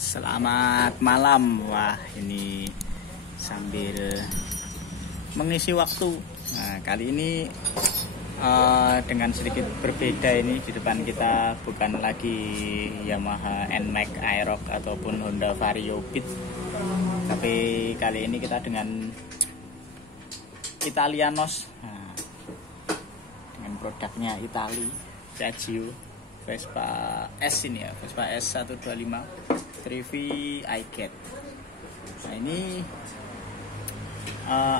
Selamat malam. Wah, ini sambil mengisi waktu. Nah, kali ini dengan sedikit berbeda. Ini di depan kita bukan lagi Yamaha NMAX Aerox ataupun Honda Vario Beat, tapi kali ini kita dengan Italianos. Nah, dengan produknya Itali, Piaggio Vespa S ini ya, Vespa S125 3V iGet. Nah, ini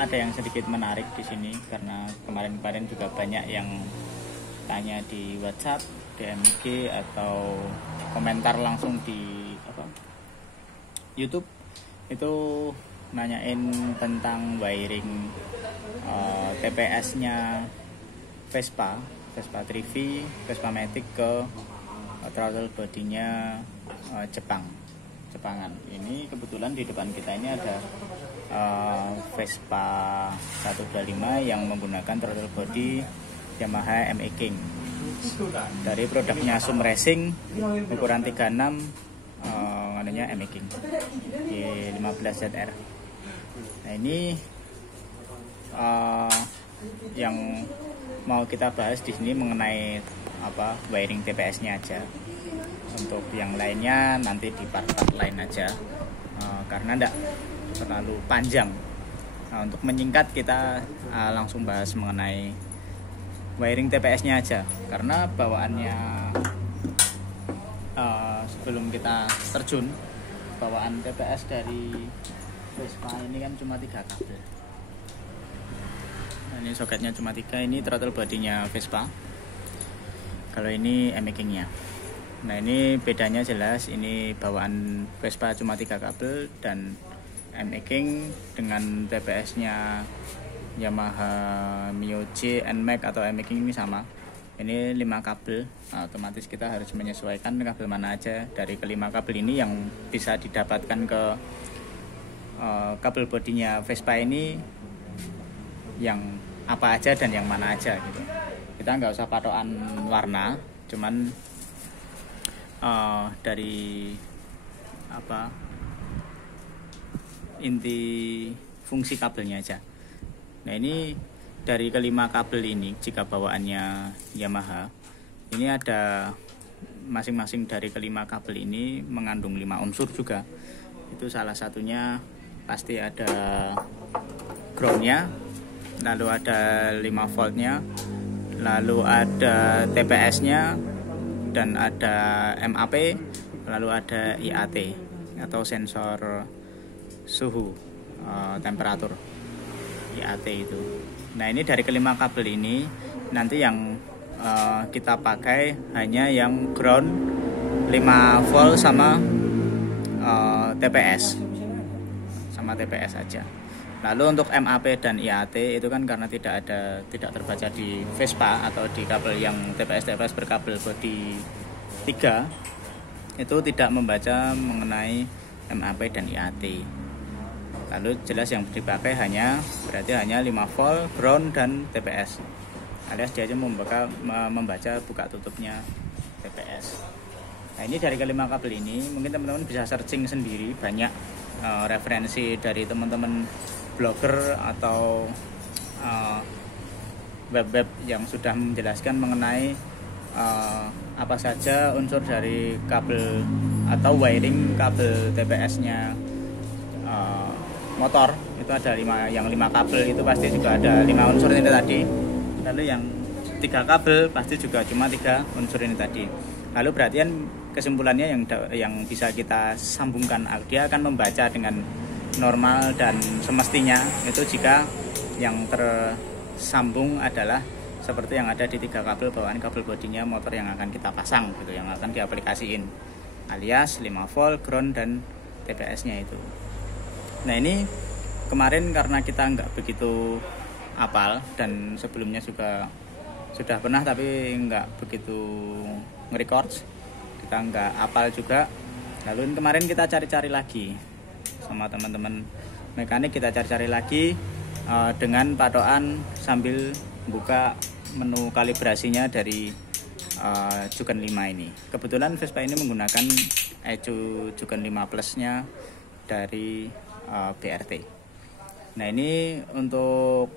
ada yang sedikit menarik di sini karena kemarin-kemarin juga banyak yang tanya di WhatsApp, DMG atau komentar langsung di YouTube itu nanyain tentang wiring TPS-nya Vespa 3V, Vespa Matic ke throttle bodinya Jepangan. Ini kebetulan di depan kita ini ada Vespa 125 yang menggunakan throttle body Yamaha ME King dari produknya Sum Racing, ukuran 36, adanya ME King di 15ZR. Nah, ini yang mau kita bahas di sini mengenai wiring TPS-nya aja. Untuk yang lainnya nanti di part-part lain aja, karena enggak terlalu panjang. Nah, untuk menyingkat kita langsung bahas mengenai wiring TPS-nya aja, karena bawaannya sebelum kita terjun, bawaan TPS dari Vespa ini kan cuma 3 kabel. Nah, ini soketnya cuma 3, ini throttle bodinya Vespa. Kalau ini ME King-nya. Nah, ini bedanya jelas, ini bawaan Vespa cuma 3 kabel dan ME King dengan TPS-nya Yamaha Mio J NMAX atau ME King ini sama. Ini 5 kabel. Nah, otomatis kita harus menyesuaikan kabel mana aja dari kelima kabel ini yang bisa didapatkan ke kabel bodinya Vespa ini, yang apa aja dan yang mana aja gitu. Kita nggak usah patokan warna, cuman dari inti fungsi kabelnya aja. Nah, ini dari kelima kabel ini, jika bawaannya Yamaha, ini ada masing-masing dari kelima kabel ini mengandung 5 unsur juga. Itu salah satunya pasti ada groundnya, lalu ada 5 voltnya, lalu ada TPS-nya, dan ada MAP, lalu ada IAT atau sensor suhu temperatur, IAT itu. Nah, ini dari kelima kabel ini nanti yang kita pakai hanya yang ground 5 volt sama TPS aja. Lalu untuk MAP dan IAT itu kan karena tidak terbaca di Vespa atau di kabel yang TPS berkabel bodi 3, itu tidak membaca mengenai MAP dan IAT. Lalu jelas yang dipakai berarti hanya 5 volt, ground dan TPS, alias dia aja membaca buka tutupnya TPS. Nah, ini dari kelima kabel ini mungkin teman-teman bisa searching sendiri, banyak referensi dari teman-teman blogger atau web-web yang sudah menjelaskan mengenai apa saja unsur dari kabel atau wiring kabel TPS-nya motor. Itu ada 5 kabel itu pasti juga ada 5 unsur ini tadi. Lalu yang 3 kabel pasti juga cuma 3 unsur ini tadi. Lalu berarti kan kesimpulannya yang bisa kita sambungkan, dia akan membaca dengan normal dan semestinya itu jika yang tersambung adalah seperti yang ada di 3 kabel bawaan kabel bodinya motor yang akan kita pasang gitu, yang akan diaplikasiin, alias 5 volt, ground dan TPS-nya itu. Nah, ini kemarin karena kita nggak begitu hafal dan sebelumnya juga sudah pernah tapi nggak begitu nge-record, kita nggak hafal juga. Lalu kemarin kita cari-cari lagi sama teman-teman mekanik, kita cari-cari lagi dengan patokan sambil buka menu kalibrasinya dari Juken 5 ini. Kebetulan Vespa ini menggunakan ECU Juken 5 Plus-nya dari BRT. Nah, ini untuk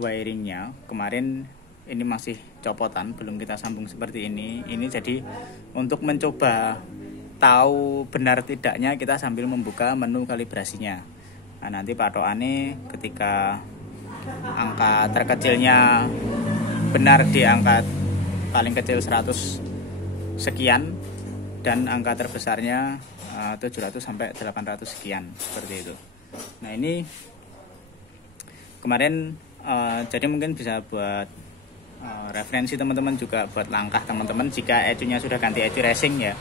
wiringnya kemarin ini masih copotan, belum kita sambung seperti ini. Ini jadi untuk mencoba tahu benar tidaknya kita sambil membuka menu kalibrasinya. Nah, nanti patokannya ketika angka terkecilnya benar di angka paling kecil 100 sekian dan angka terbesarnya 700 sampai 800 sekian, seperti itu. Nah, ini kemarin jadi mungkin bisa buat referensi teman-teman, juga buat langkah teman-teman jika ECU-nya sudah ganti ECU racing ya.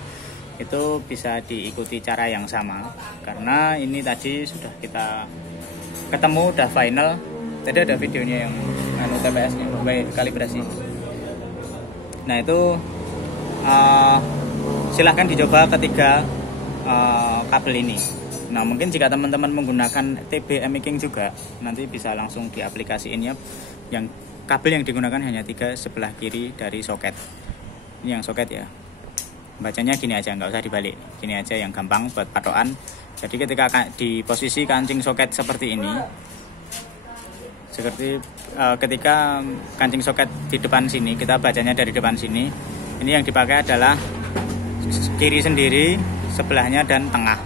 Itu bisa diikuti cara yang sama, karena ini tadi sudah kita ketemu, udah final. Tadi ada videonya yang TPS-nya kalibrasi. Nah, itu silahkan dicoba ketiga kabel ini. Nah, mungkin jika teman-teman menggunakan TB emiking juga, nanti bisa langsung diaplikasiin ya. Yang kabel yang digunakan hanya 3 sebelah kiri dari soket. Ini yang soket ya. Bacanya gini aja, nggak usah dibalik. Gini aja yang gampang buat patokan. Jadi ketika di posisi kancing soket seperti ini, ketika kancing soket di depan sini, kita bacanya dari depan sini. Ini yang dipakai adalah kiri sendiri, sebelahnya dan tengah.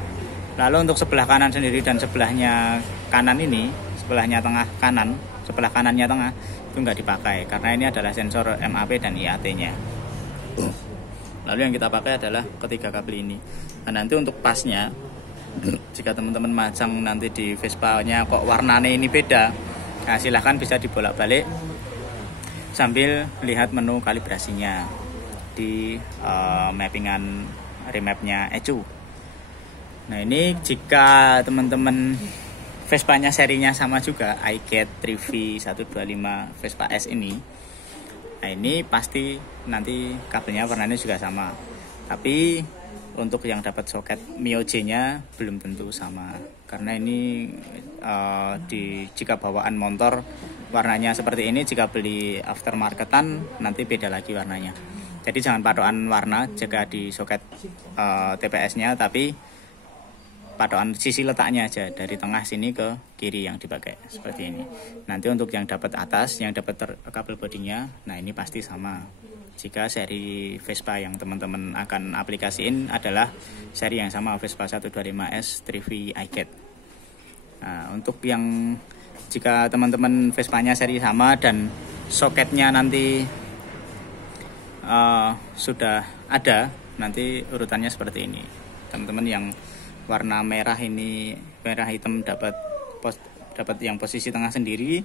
Lalu untuk sebelah kanan sendiri dan sebelahnya kanan ini, sebelahnya tengah kanan, sebelah kanannya tengah, itu nggak dipakai karena ini adalah sensor MAP dan IAT-nya. Lalu yang kita pakai adalah ketiga kabel ini. Nah, nanti untuk pasnya, jika teman-teman masang nanti di Vespa-nya kok warnanya ini beda, nah, silahkan bisa dibolak-balik sambil lihat menu kalibrasinya di mappingan remapnya ECU. Nah, ini jika teman-teman Vespa-nya serinya sama juga, iCat 3V125 Vespa S ini. Nah, ini pasti nanti kabelnya warnanya juga sama. Tapi untuk yang dapat soket Mio J-nya belum tentu sama, karena ini jika bawaan motor warnanya seperti ini, jika beli aftermarketan nanti beda lagi warnanya. Jadi jangan patokan warna jika di soket TPS-nya, tapi patokan sisi letaknya aja, dari tengah sini ke kiri yang dipakai seperti ini. Nanti untuk yang dapat atas, yang dapat kabel bodinya, nah ini pasti sama. Jika seri Vespa yang teman-teman akan aplikasiin adalah seri yang sama, Vespa 125S 3V iCat. Nah, untuk yang jika teman-teman Vespa-nya seri sama dan soketnya nanti sudah ada, nanti urutannya seperti ini. Teman-teman yang warna merah ini, merah hitam dapat yang posisi tengah sendiri,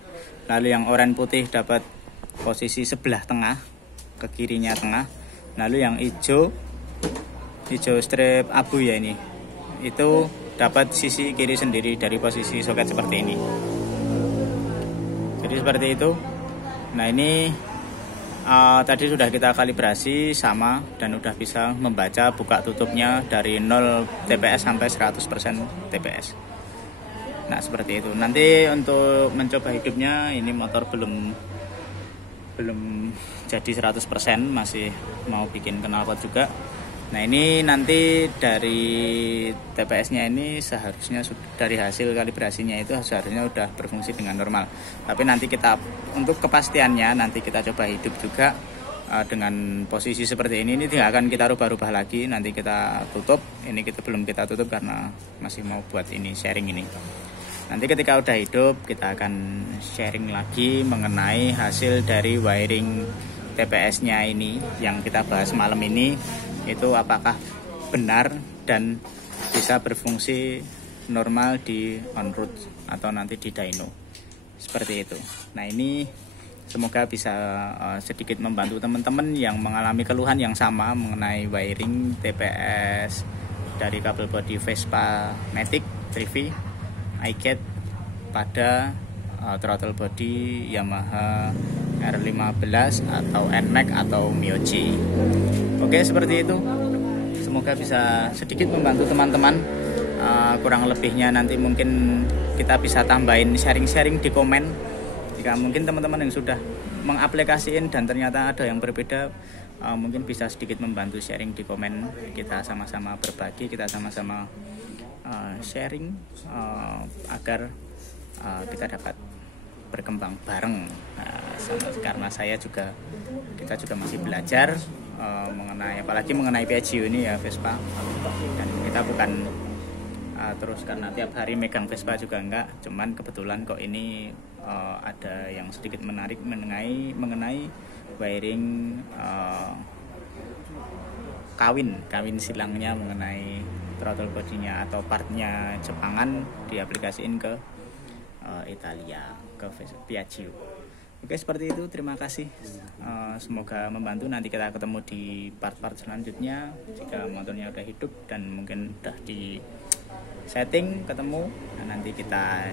lalu yang oranye putih dapat posisi sebelah tengah, ke kirinya tengah, lalu yang hijau strip abu ya, ini itu dapat sisi kiri sendiri dari posisi soket seperti ini. Jadi seperti itu. Nah, ini tadi sudah kita kalibrasi sama dan udah bisa membaca buka tutupnya dari 0 TPS sampai 100% TPS. Nah, seperti itu. Nanti untuk mencoba hidupnya, ini motor belum jadi 100%, masih mau bikin knalpot juga. Nah, ini nanti dari TPS-nya ini seharusnya dari hasil kalibrasinya itu seharusnya udah berfungsi dengan normal. Tapi nanti kita untuk kepastiannya nanti kita coba hidup juga dengan posisi seperti ini tidak akan kita rubah-rubah lagi. Nanti kita tutup. Ini belum kita tutup karena masih mau buat ini sharing ini. Nanti ketika udah hidup kita akan sharing lagi mengenai hasil dari wiring TPS-nya ini yang kita bahas malam ini, itu apakah benar dan bisa berfungsi normal di on-road atau nanti di dyno, seperti itu. Nah, ini semoga bisa sedikit membantu teman-teman yang mengalami keluhan yang sama mengenai wiring TPS dari kabel bodi Vespa Matic 3V iCat pada throttle body Yamaha R15 atau NMAX atau Mio J. Oke, seperti itu. Semoga bisa sedikit membantu teman-teman. Kurang lebihnya nanti mungkin kita bisa tambahin sharing-sharing di komen. Jika mungkin teman-teman yang sudah mengaplikasiin dan ternyata ada yang berbeda, mungkin bisa sedikit membantu sharing di komen. Kita sama-sama berbagi, kita sama-sama sharing agar kita dapat berkembang bareng. Karena kita juga masih belajar apalagi mengenai Piaggio ini ya, Vespa, dan kita bukan terus karena tiap hari megang Vespa juga enggak, cuman kebetulan kok ini ada yang sedikit menarik mengenai wiring kawin silangnya, mengenai throttle bodinya atau partnya Jepangan diaplikasiin ke Italia, ke Piaggio. Oke, seperti itu. Terima kasih. Semoga membantu. Nanti kita ketemu di part-part selanjutnya jika motornya udah hidup dan mungkin udah di setting ketemu. Nah, nanti kita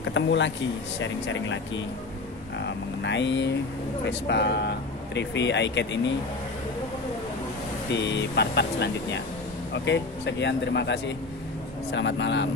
ketemu lagi, sharing-sharing lagi mengenai Vespa 3V iCat ini di part-part selanjutnya. Oke, sekian, terima kasih. Selamat malam.